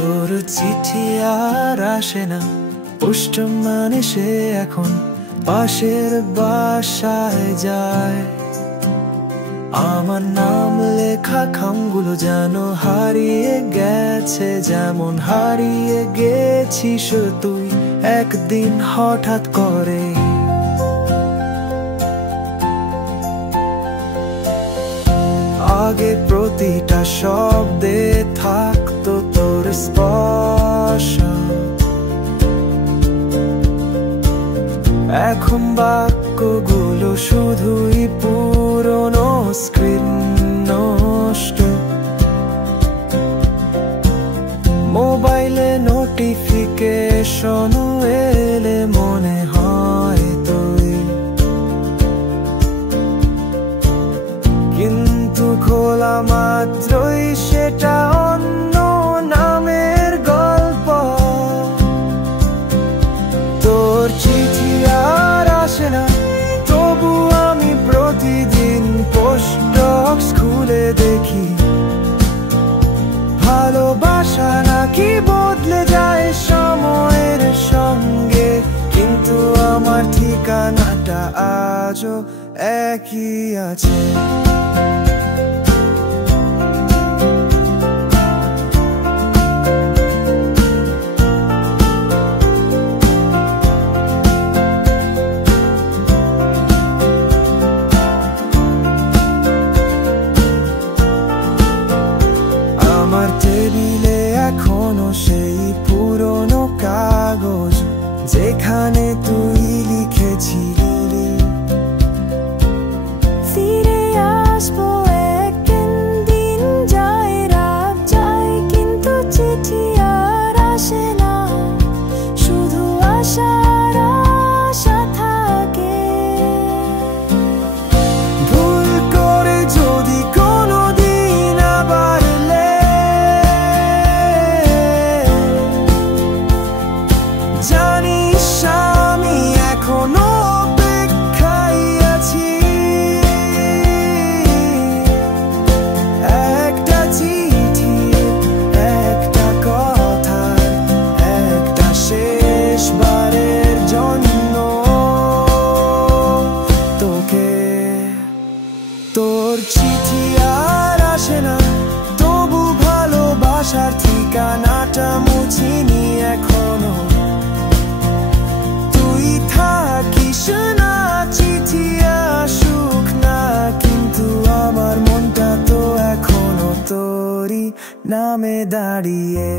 তোর চিঠি আর আসে না, পোস্টম্যান এসে এখন পাশের বাসায় যায়। আমার নাম লেখা খামগুলো যেন হারিয়ে গেছে, যেমন হারিয়ে গেছিস তুই একদিন হঠাৎ করে। আগে প্রতিটা শব্দে থাকতো তোর স্পর্শ, এখন বাক্যগুলো শুধুই পুরনো স্ক্রিন নষ্ট। মোবাইলে নোটিফিকেশন এলে মনে হয় তুই, কিন্তু খোলা মাত্রই সেটা অন্য নামের গল্প। তোর চিঠি আর আসে না, তবু আমি প্রতিদিন পোস্ট বক্স খুলে দেখি। ভালোবাসা নাকি বদলে যায় সময়ের সঙ্গে, কিন্তু আমার ঠিকানাটা আজও একই আছে। আমার টেবিলে এখনো সেই পুরনো কাগজ, যেখানে তুই লিখেছিলি ফিরে আসবো একদিন। দিন যায় রাত যায়, কিন্তু চিঠি আর আসে না, শুধু আশার আশা থাকে। ভুল করে যদি কোনোদিন আবার জানিস আমি এখনো অপেক্ষায় আছি। একটা চিঠি, একটা কথা, একটা শেষবারের জন্য তোকে। তোর চিঠি আর আসে না, তবু ভালোবাসার ঠিকানাটা মুছিনি এখনো। থাকিস না, চিঠি আসুক না, কিন্তু আমার মনটা তো এখনো তোরই নামে দাঁড়িয়ে।